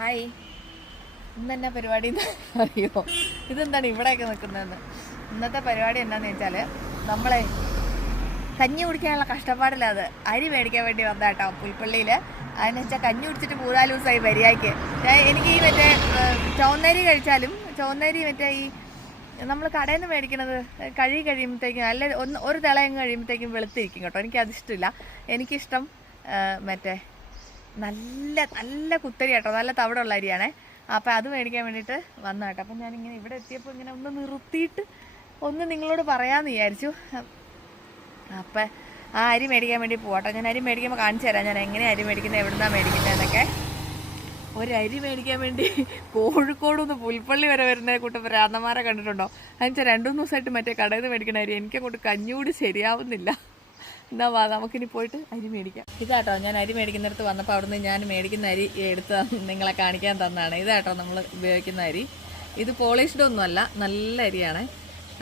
Hi. ഇന്ന് എന്നാ പരിപാടി അറിയോ? ഇതെന്താണ് ഇവിടെയൊക്കെ നിൽക്കുന്നതെന്ന്? ഇന്നത്തെ പരിപാടി എന്താണെന്ന് വെച്ചാൽ നമ്മളെ കഞ്ഞി കുടിക്കാനുള്ള കഷ്ടപ്പാടില്ലാതെ അരി മേടിക്കാൻ വേണ്ടി വന്ന കേട്ടോ പുൽപ്പള്ളിയിൽ. അതിന് വെച്ചാൽ കഞ്ഞി കുടിച്ചിട്ട് 3-4 ദിവസമായി വരിയായിക്ക്. എനിക്ക് ഈ മറ്റേ ചുവന്നരി കഴിച്ചാലും ചുവന്നരി മറ്റേ ഈ നമ്മൾ കടയിൽ നിന്ന് മേടിക്കുന്നത് കഴിയുമ്പോഴത്തേക്കും നല്ല ഒരു തിളയങ്ങ് കഴിയുമ്പോഴത്തേക്കും വെളുത്തിരിക്കും കേട്ടോ. എനിക്കതിഷ്ടമില്ല. എനിക്കിഷ്ടം മറ്റേ നല്ല നല്ല കുത്തരി കേട്ടോ, നല്ല തവിടുള്ള അരിയാണേ. അപ്പം അത് മേടിക്കാൻ വേണ്ടിയിട്ട് വന്ന കേട്ടോ. അപ്പം ഞാനിങ്ങനെ ഇവിടെ എത്തിയപ്പോൾ ഇങ്ങനെ ഒന്ന് നിർത്തിയിട്ട് ഒന്ന് നിങ്ങളോട് പറയാമെന്ന് വിചാരിച്ചു. അപ്പം ആ അരി മേടിക്കാൻ വേണ്ടി പോകട്ടോ. ഞാൻ അരി മേടിക്കുമ്പോൾ കാണിച്ചു തരാം ഞാൻ എങ്ങനെയാണ് അരി മേടിക്കുന്നത്, എവിടുന്നാണ് മേടിക്കുന്നതെന്നൊക്കെ. ഒരരി മേടിക്കാൻ വേണ്ടി കോഴിക്കോട് നിന്ന് പുൽപ്പള്ളി വരെ വരുന്ന കൂട്ട് ഭ്രാന്തന്മാരെ കണ്ടിട്ടുണ്ടോ? എന്നുവെച്ചാൽ 2-3 ദിവസമായിട്ട് മറ്റേ കടയിൽ നിന്ന് മേടിക്കുന്ന അരി എനിക്കങ്ങോട്ട് കഞ്ഞൂടി ശരിയാവുന്നില്ല. എന്നാ വാ നമുക്കിനി പോയിട്ട് അരി മേടിക്കാം. ഇതാട്ടോ ഞാൻ അരി മേടിക്കുന്നിടത്ത് വന്നപ്പോൾ അവിടുന്ന് ഞാൻ മേടിക്കുന്ന അരി എടുത്ത് നിങ്ങളെ കാണിക്കാൻ തന്നതാണ്. ഇതാട്ടോ നമ്മൾ ഉപയോഗിക്കുന്ന അരി. ഇത് പോളിഷ്ഡ് ഒന്നുമല്ല, നല്ല അരിയാണ്.